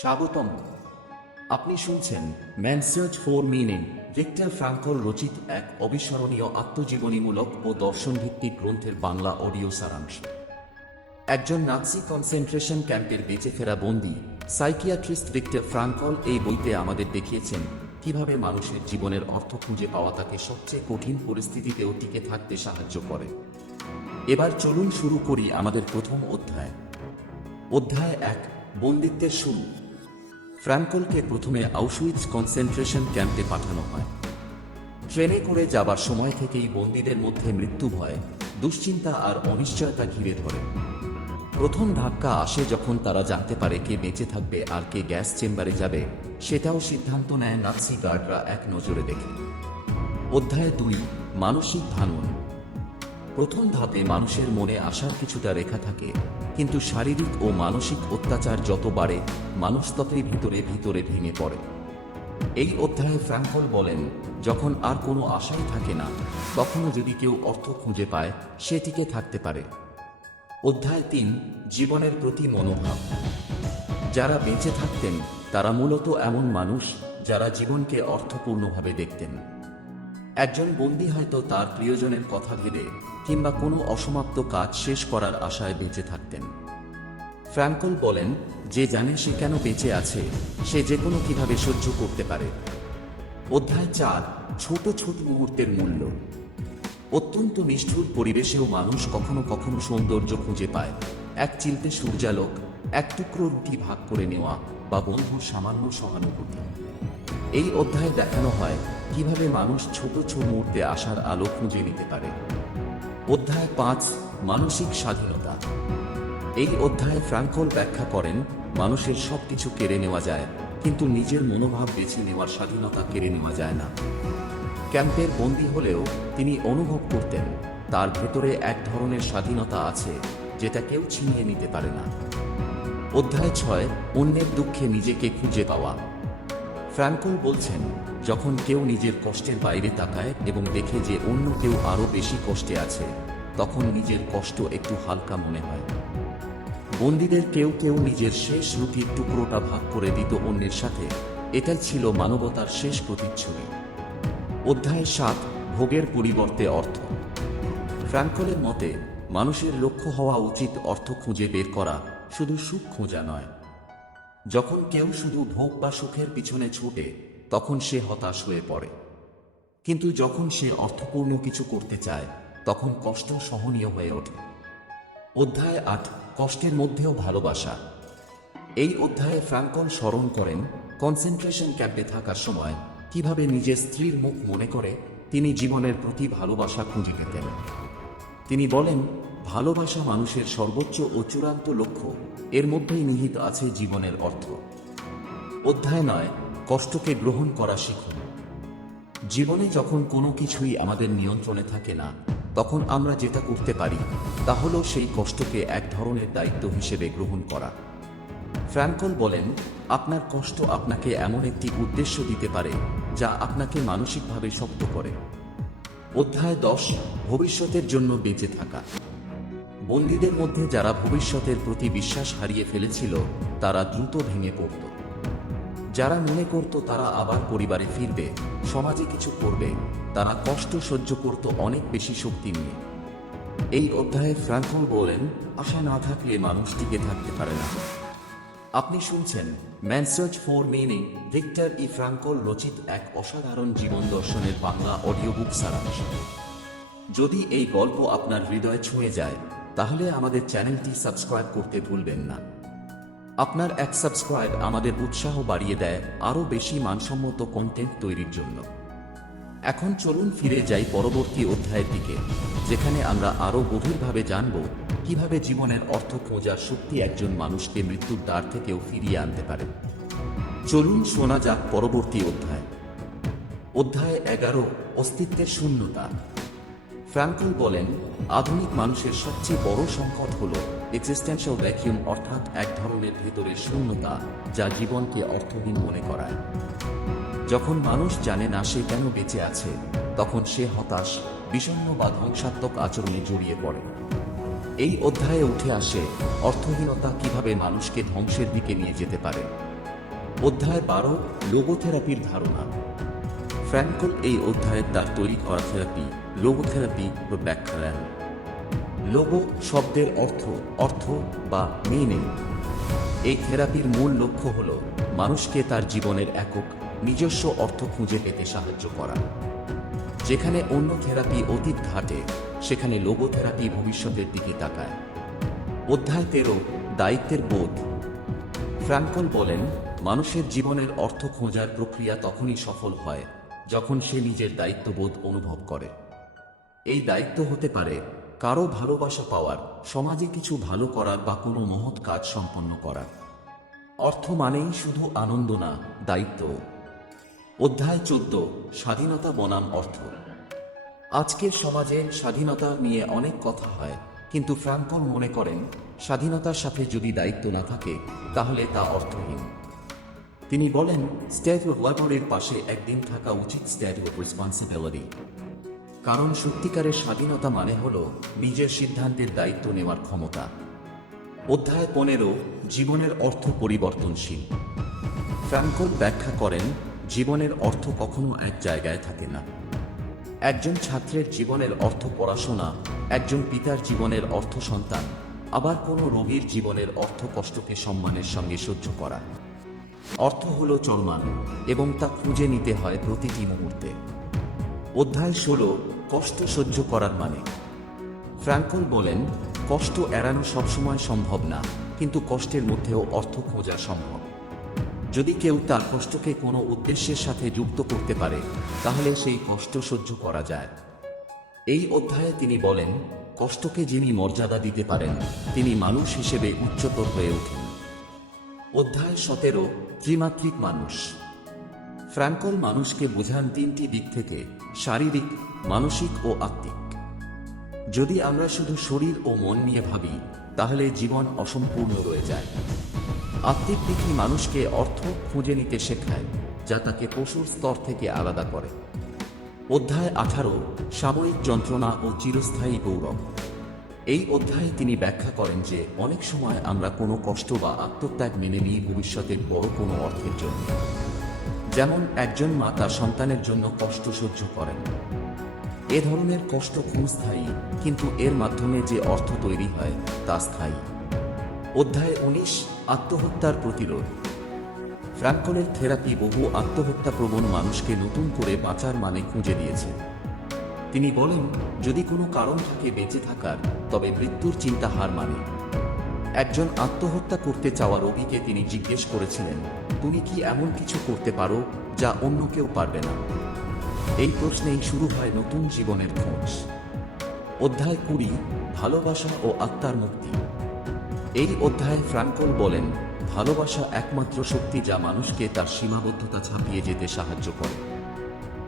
স্বাগতম। আপনি শুনছেন man search for meaning Viktor Frankl রচিত এক অবিস্মরণীয় আত্মজীবনীমূলক ও দর্শনভিত্তিক গ্রন্থের বাংলা অডিও সারাংশ। একজন নাৎসি কনসেন্ট্রেশন ক্যাম্পের বেঁচে ফেরা বন্দী, সাইকিয়াট্রিস্ট ভিক্টর ফ্রাঙ্কল এই বইতে আমাদের দেখিয়েছেন কীভাবে মানুষের জীবনের অর্থ খুঁজে পাওয়া তাকে সবচেয়ে কঠিন পরিস্থিতিতেও টিকে থাকতে সাহায্য করে। এবার চলুন শুরু করি আমাদের প্রথম অধ্যায়। অধ্যায় এক, বন্দিত্বের শুরু। ফ্রাঙ্কলকে প্রথমে আউশউইটস কনসেন্ট্রেশন ক্যাম্পে পাঠানো হয়। ট্রেনে করে যাবার সময় থেকেই বন্দীদের মধ্যে মৃত্যু ভয়, দুশ্চিন্তা আর অনিশ্চয়তা ঘিরে ধরে। প্রথম ধাক্কা আসে যখন তারা জানতে পারে কে বেঁচে থাকবে আর কে গ্যাস চেম্বারে যাবে, সেটাও সিদ্ধান্ত নেয় নাৎসি গার্ডরা এক নজরে দেখে। অধ্যায় দুই, মানসিক ভাঙন। প্রথম ধাপে মানুষের মনে আসার কিছুটা রেখা থাকে কিন্তু শারীরিক ও মানসিক অত্যাচার যত বাড়ে মানুষ ততই ভিতরে ভিতরে ভেঙে পড়ে। এই অধ্যায়ে ফ্র্যাঙ্কল বলেন, যখন আর কোনো আশাই থাকে না, তখনও যদি কেউ অর্থ খুঁজে পায় সে টিকে থাকতে পারে। অধ্যায় তিন, জীবনের প্রতি মনোভাব। যারা বেঁচে থাকতেন, তারা মূলত এমন মানুষ যারা জীবনকে অর্থপূর্ণভাবে দেখতেন। একজন বন্দী হয়তো তার প্রিয়জনের কথা ভেবে কিংবা কোনো অসমাপ্ত কাজ শেষ করার আশায় বেঁচে থাকতেন। ফ্র্যাঙ্কল বলেন, যে জানে সে কেন বেঁচে আছে, সে যে কোনো কীভাবে সহ্য করতে পারে। অধ্যায় চার, ছোট ছোট মুহূর্তের মূল্য। অত্যন্ত নিষ্ঠুর পরিবেশেও মানুষ কখনো কখনো সৌন্দর্য খুঁজে পায়। এক চিলতে সূর্যালোক, এক টুকরো রুটি ভাগ করে নেওয়া বা বন্ধুর সামান্য সহানুভূতি। এই অধ্যায়ে দেখানো হয় কীভাবে মানুষ ছোট ছোট মুহূর্তে আসার আলো খুঁজে নিতে পারে। অধ্যায় পাঁচ, মানসিক স্বাধীনতা। এই অধ্যায়ে ফ্রাঙ্কল ব্যাখ্যা করেন, মানুষের সবকিছু কেড়ে নেওয়া যায়, কিন্তু নিজের মনোভাব বেছে নেওয়ার স্বাধীনতা কেড়ে নেওয়া যায় না। ক্যাম্পের বন্দী হলেও তিনি অনুভব করতেন, তার ভেতরে এক ধরনের স্বাধীনতা আছে, যেটা কেউ ছিনিয়ে নিতে পারে না। অধ্যায় ছয়, অন্যের দুঃখে নিজেকে খুঁজে পাওয়া। ফ্রাঙ্কল বলছেন, যখন কেউ নিজের কষ্টের বাইরে তাকায় এবং দেখে যে অন্য কেউ আরও বেশি কষ্টে আছে, তখন নিজের কষ্ট একটু হালকা মনে হয়। বন্দীদের কেউ কেউ নিজের শেষ রুটির টুকরোটা ভাগ করে দিত অন্যের সাথে। এটাই ছিল মানবতার শেষ প্রতিচ্ছবি। অধ্যায় সাত, ভোগের পরিবর্তে অর্থ। ফ্রাঙ্কলের মতে, মানুষের লক্ষ্য হওয়া উচিত অর্থ খুঁজে বের করা, শুধু সুখ খোঁজা নয়। যখন কেউ শুধু ভোগ বা সুখের পিছনে ছুটে, তখন সে হতাশ হয়ে পড়ে। কিন্তু যখন সে অর্থপূর্ণ কিছু করতে চায়, তখন কষ্ট সহনীয় হয়ে ওঠে। অধ্যায় আট, কষ্টের মধ্যেও ভালোবাসা। এই অধ্যায়ে ফ্রাঙ্কল স্মরণ করেন কনসেন্ট্রেশন ক্যাম্পে থাকার সময় কীভাবে নিজের স্ত্রীর মুখ মনে করে, তিনি জীবনের প্রতি ভালোবাসা খুঁজে পেতেন। তিনি বলেন ভালোবাসা মানুষের সর্বোচ্চ ও চূড়ান্ত লক্ষ্য। এর মধ্যেই নিহিত আছে জীবনের অর্থ। অধ্যায় নয়, কষ্টকে গ্রহণ করা শিখুন। জীবনে যখন কোনো কিছুই আমাদের নিয়ন্ত্রণে থাকে না, তখন আমরা যেটা করতে পারি, তা হলো সেই কষ্টকে এক ধরনের দায়িত্ব হিসেবে গ্রহণ করা। ফ্র্যাঙ্কল বলেন, আপনার কষ্ট আপনাকে এমন একটি উদ্দেশ্য দিতে পারে, যা আপনাকে মানসিকভাবে শক্ত করে। অধ্যায় দশ, ভবিষ্যতের জন্য বেঁচে থাকা। বন্দীদের মধ্যে যারা ভবিষ্যতের প্রতি বিশ্বাস হারিয়ে ফেলেছিল, তারা দ্রুত ভেঙে পড়ত। যারা মনে করত তারা আবার পরিবারে ফিরবে, সমাজে কিছু করবে, তারা কষ্ট সহ্য করত অনেক বেশি শক্তি নিয়ে। এই অধ্যায়ে ফ্রাঙ্কল বলেন, আশা না থাকলে মানুষ টিকে থাকতে পারে না। আপনি শুনছেন man search for meaning, Viktor E Frankl রচিত এক অসাধারণ জীবন দর্শনের বাংলা অডিও বুক সারাংশ। যদি এই গল্প আপনার হৃদয় ছুঁয়ে যায় তাহলে আমাদের চ্যানেলটি সাবস্ক্রাইব করতে ভুলবেন না। আপনার এক সাবস্ক্রাইব আমাদের উৎসাহ বাড়িয়ে দেয় আরও বেশি মানসম্মত কন্টেন্ট তৈরির জন্য। এখন চলুন ফিরে যাই পরবর্তী অধ্যায়ের দিকে, যেখানে আমরা আরও গভীরভাবে জানব কীভাবে জীবনের অর্থ খোঁজার শক্তি একজন মানুষকে মৃত্যুর দ্বার থেকেও ফিরিয়ে আনতে পারে। চলুন শোনা যাক পরবর্তী অধ্যায়। অধ্যায় এগারো, অস্তিত্বের শূন্যতা। ফ্রাঙ্কল বলেন, আধুনিক মানুষের সবচেয়ে বড় সংকট হল এক্সিস্টেন্সিয়াল ভ্যাকিউম অর্থাৎ এক ধরনের ভেতরের শূন্যতা যা জীবনকে অর্থহীন মনে করায়। যখন মানুষ জানে না সে কেন বেঁচে আছে, তখন সে হতাশ, বিষণ্ণ বা ধ্বংসাত্মক আচরণে জড়িয়ে পড়ে। এই অধ্যায়ে উঠে আসে অর্থহীনতা কীভাবে মানুষকে ধ্বংসের দিকে নিয়ে যেতে পারে। অধ্যায় বারো, লোগোথেরাপির ধারণা। ফ্র্যাঙ্কল এই অধ্যায়ে তার তৈরি করা থেরাপি লোগোথেরাপি বা ব্যাখ্যা দেন লোগো শব্দের অর্থ অর্থ বা মিনিং এই থেরাপির মূল লক্ষ্য হল মানুষকে তার জীবনের একক, নিজস্ব অর্থ খুঁজে পেতে সাহায্য করা। যেখানে অন্য থেরাপি অতীত ঘাটে, সেখানে লোগো থেরাপি ভবিষ্যতের দিকে তাকায়। অধ্যায় তেরো, দায়িত্বের বোধ। ফ্রাঙ্কল বলেন, মানুষের জীবনের অর্থ খোঁজার প্রক্রিয়া তখনই সফল হয় যখন সে নিজের দায়িত্ববোধ অনুভব করে। এই দায়িত্ব হতে পারে কারও ভালোবাসা পাওয়ার, সমাজে কিছু ভালো করার বা কোনো মহৎ কাজ সম্পন্ন করার। অর্থ মানেই শুধু আনন্দ না, দায়িত্ব। অধ্যায় চোদ্দ, স্বাধীনতা বনাম অর্থ। আজকের সমাজে স্বাধীনতা নিয়ে অনেক কথা হয়, কিন্তু ফ্রাঙ্কল মনে করেন, স্বাধীনতার সাথে যদি দায়িত্ব না থাকে, তাহলে তা অর্থহীন। তিনি বলেন স্ট্যাচু অফ লাবরের পাশে একদিন থাকা উচিত স্ট্যাটু অফ রেসপন্সিবিলিটি কারণ সত্যিকারের স্বাধীনতা মানে হল নিজের সিদ্ধান্তের দায়িত্ব নেওয়ার ক্ষমতা। অধ্যায় পনেরো, জীবনের অর্থ পরিবর্তনশীল। ফ্রাঙ্কল ব্যাখ্যা করেন, জীবনের অর্থ কখনো এক জায়গায় থাকে না। একজন ছাত্রের জীবনের অর্থ পড়াশোনা, একজন পিতার জীবনের অর্থ সন্তান, আবার কোনো রোগীর জীবনের অর্থ কষ্টকে সম্মানের সঙ্গে সহ্য করা। অর্থ হলো চলমান এবং তা খুঁজে নিতে হয় প্রতিটি মুহূর্তে। অধ্যায় ষোলো, কষ্ট সহ্য করার মানে। ফ্রাঙ্কল বলেন, কষ্ট এড়ানো সবসময় সম্ভব না, কিন্তু কষ্টের মধ্যেও অর্থ খোঁজা সম্ভব। যদি কেউ তার কষ্টকে কোনো উদ্দেশ্যের সাথে যুক্ত করতে পারে, তাহলে সেই কষ্ট সহ্য করা যায়। এই অধ্যায়ে তিনি বলেন, কষ্টকে যিনি মর্যাদা দিতে পারেন, তিনি মানুষ হিসেবে উচ্চতর হয়ে ওঠেন। অধ্যায় সতেরো ত্রিমাত্রিক মানুষ। ফ্রাঙ্কল মানুষকে বোঝান তিনটি দিক থেকে, শারীরিক, মানসিক ও আত্মিক। যদি আমরা শুধু শরীর ও মন নিয়ে ভাবি, তাহলে জীবন অসম্পূর্ণ রয়ে যায়। আত্মিক দিকই মানুষকে অর্থ খুঁজে নিতে শেখায়, যা তাকে পশুর স্তর থেকে আলাদা করে। অধ্যায় আঠারো, সাময়িক যন্ত্রণা ও চিরস্থায়ী গৌরব। এই অধ্যায়ে তিনি ব্যাখ্যা করেন যে অনেক সময় আমরা কোনো কষ্ট বা আত্মত্যাগ মেনে নিই ভবিষ্যতের বড় কোনো অর্থের জন্য। যেমন একজন মা তার সন্তানের জন্য কষ্ট সহ্য করেন। এ ধরনের কষ্ট খুব স্থায়ী, কিন্তু এর মাধ্যমে যে অর্থ তৈরি হয় তা স্থায়ী। অধ্যায় উনিশ, আত্মহত্যার প্রতিরোধ। ফ্রাঙ্কলের থেরাপি বহু আত্মহত্যা প্রবণ মানুষকে নতুন করে বাঁচার মানে খুঁজে দিয়েছে। তিনি বলেন, যদি কোনো কারণ থাকে বেঁচে থাকার, তবে মৃত্যুর চিন্তা হার মানে। একজন আত্মহত্যা করতে চাওয়া রোগীকে তিনি জিজ্ঞেস করেছিলেন, তুমি কি এমন কিছু করতে পারো যা অন্য কেউ পারবে না? এই প্রশ্নেই শুরু হয় নতুন জীবনের খোঁজ। অধ্যায় কুড়ি, ভালোবাসা ও আত্মার মুক্তি। এই অধ্যায়ে ফ্রাঙ্কল বলেন, ভালোবাসা একমাত্র শক্তি যা মানুষকে তার সীমাবদ্ধতা ছাপিয়ে যেতে সাহায্য করে।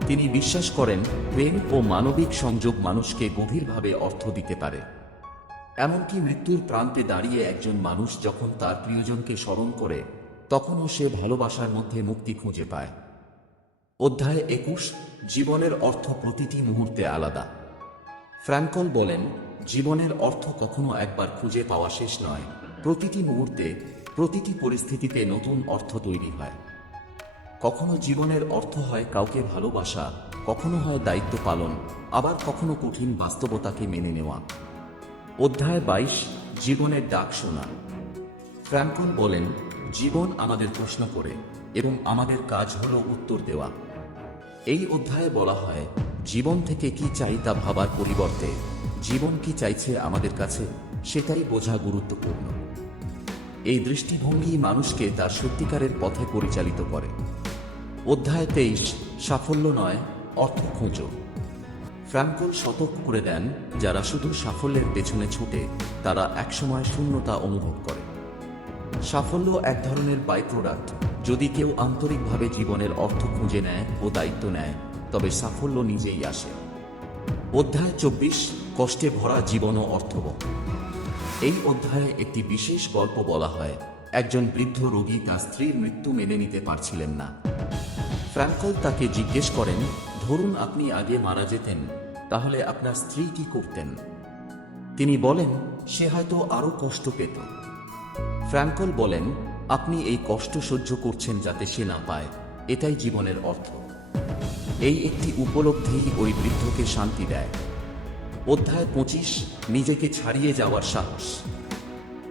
তিনি বিশ্বাস করেন, প্রেম ও মানবিক সংযোগ মানুষকে গভীরভাবে অর্থ দিতে পারে। এমনকি মৃত্যুর প্রান্তে দাঁড়িয়ে একজন মানুষ যখন তার প্রিয়জনকে স্মরণ করে, তখনও সে ভালোবাসার মধ্যে মুক্তি খুঁজে পায়। অধ্যায় একুশ, জীবনের অর্থ প্রতিটি মুহূর্তে আলাদা। ফ্র্যাঙ্কল বলেন, জীবনের অর্থ কখনো একবার খুঁজে পাওয়া শেষ নয়। প্রতিটি মুহূর্তে, প্রতিটি পরিস্থিতিতে নতুন অর্থ তৈরি হয়। কখনো জীবনের অর্থ হয় কাউকে ভালোবাসা, কখনো হয় দায়িত্ব পালন, আবার কখনো কঠিন বাস্তবতাকে মেনে নেওয়া। অধ্যায় বাইশ, জীবনের ডাক শোনা। ফ্রাঙ্কল বলেন, জীবন আমাদের প্রশ্ন করে এবং আমাদের কাজ হলো উত্তর দেওয়া। এই অধ্যায়ে বলা হয়, জীবন থেকে কি চাই তা ভাবার পরিবর্তে, জীবন কি চাইছে আমাদের কাছে, সেটাই বোঝা গুরুত্বপূর্ণ। এই দৃষ্টিভঙ্গি মানুষকে তার সত্যিকারের পথে পরিচালিত করে। অধ্যায় তেইশ, সাফল্য নয়, অর্থ খোঁজো। ফ্রাঙ্কল সতর্ক করে দেন যারা শুধু সাফল্যের পেছনে ছুটে, তারা একসময় শূন্যতা অনুভব করে। সাফল্য এক ধরনের বাই প্রোডাক্ট যদি কেউ আন্তরিকভাবে জীবনের অর্থ খুঁজে নেয় ও দায়িত্ব নেয়, তবে সাফল্য নিজেই আসে। অধ্যায় চব্বিশ, কষ্টে ভরা জীবন ও অর্থবহ। এই অধ্যায়ে একটি বিশেষ গল্প বলা হয়, একজন বৃদ্ধ রোগী তার স্ত্রীর মৃত্যু মেনে নিতে পারছিলেন না। ফ্রাঙ্কল তাকে জিজ্ঞেস করেন, ধরুন আপনি আগে মারা যেতেন, তাহলে আপনার স্ত্রী কি করতেন? তিনি বলেন, সে হয়তো আরও কষ্ট পেত। ফ্র্যাঙ্কল বলেন, আপনি এই কষ্ট সহ্য করছেন যাতে সে না পায়, এটাই জীবনের অর্থ। এই একটি উপলব্ধি ওই বৃদ্ধকে শান্তি দেয়। অধ্যায় পঁচিশ, নিজেকে ছাড়িয়ে যাওয়ার সাহস।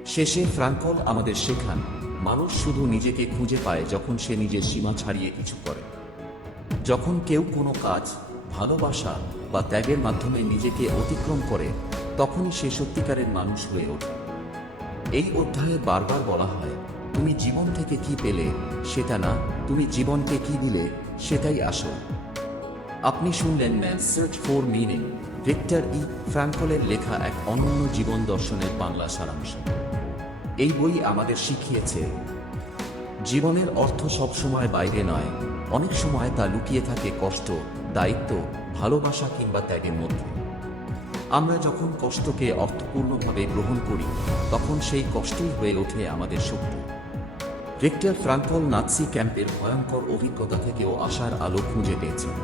শেষে ফ্রাঙ্কল আমাদের শেখান, মানুষ শুধু নিজেকে খুঁজে পায় যখন সে নিজের সীমা ছাড়িয়ে কিছু করে। যখন কেউ কোনো কাজ, ভালোবাসা বা ত্যাগের মাধ্যমে নিজেকে অতিক্রম করে, তখনই সে সত্যিকারের মানুষ হয়ে ওঠে। এই অধ্যায়ে বারবার বলা হয়, তুমি জীবন থেকে কি পেলে সেটা না, তুমি জীবনকে কি দিলে সেটাই আসল। আপনি শুনলেন man search for meaning, Victor E ফ্রাঙ্কলের লেখা এক অনন্য জীবন দর্শনের বাংলা সারাংশ। এই বই আমাদের শিখিয়েছে, জীবনের অর্থ সবসময় বাইরে নয় অনেক সময় তা লুকিয়ে থাকে কষ্ট, দায়িত্ব, ভালোবাসা কিংবা ত্যাগের মধ্যে। আমরা যখন কষ্টকে অর্থপূর্ণভাবে গ্রহণ করি, তখন সেই কষ্টই হয়ে ওঠে আমাদের শক্তি। ভিক্টর ফ্রাঙ্কল নাৎসি ক্যাম্পের ভয়ঙ্কর অভিজ্ঞতা থেকেও আশার আলো খুঁজে পেয়েছেন।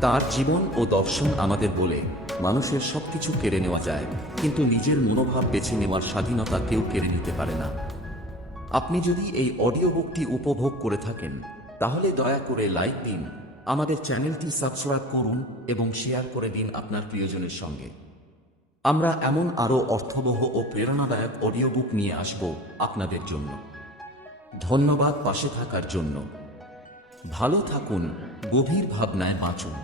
তার জীবন ও দর্শন আমাদের বলে, মানুষের সবকিছু কেড়ে নেওয়া যায়, কিন্তু নিজের মনোভাব বেছে নেওয়ার স্বাধীনতা কেউ কেড়ে নিতে পারে না। আপনি যদি এই অডিও বুকটি উপভোগ করে থাকেন তাহলে দয়া করে লাইক দিন, আমাদের চ্যানেলটি সাবস্ক্রাইব করুন এবং শেয়ার করে দিন আপনার প্রিয়জনের সঙ্গে। আমরা এমন আরও অর্থবহ ও প্রেরণাদায়ক অডিও বুক নিয়ে আসব আপনাদের জন্য। ধন্যবাদ পাশে থাকার জন্য। ভালো থাকুন, গভীর ভাবনায় বাঁচুন।